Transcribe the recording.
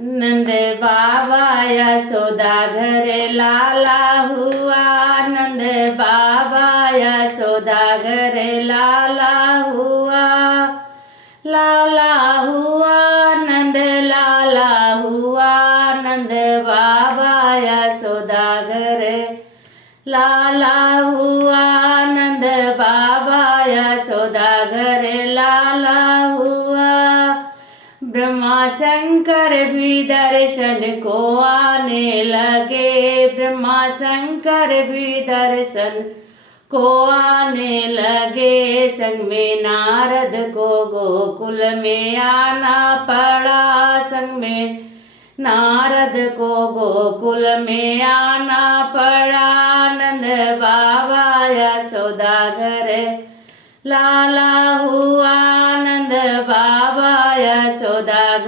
नंद बाबा यशोदा घर लाला हुआ। नंद बाबा यशोदा घर लाला हुआ। लाला हुआ नंद लाला हुआ। नंद बाबा यशोदा घर लाला हुआ। नंद बाबा यशोदा घर लाला हुआ। ब्रह्मा शंकर भी दर्शन को आने लगे। ब्रह्मा शंकर भी दर्शन को आने लगे। संग में नारद को गोकुल में आना पड़ा। संग में नारद को गोकुल में आना पड़ा। नंद बाबा यशोदा घर लाला हुआ। नंद बाबा यशोदा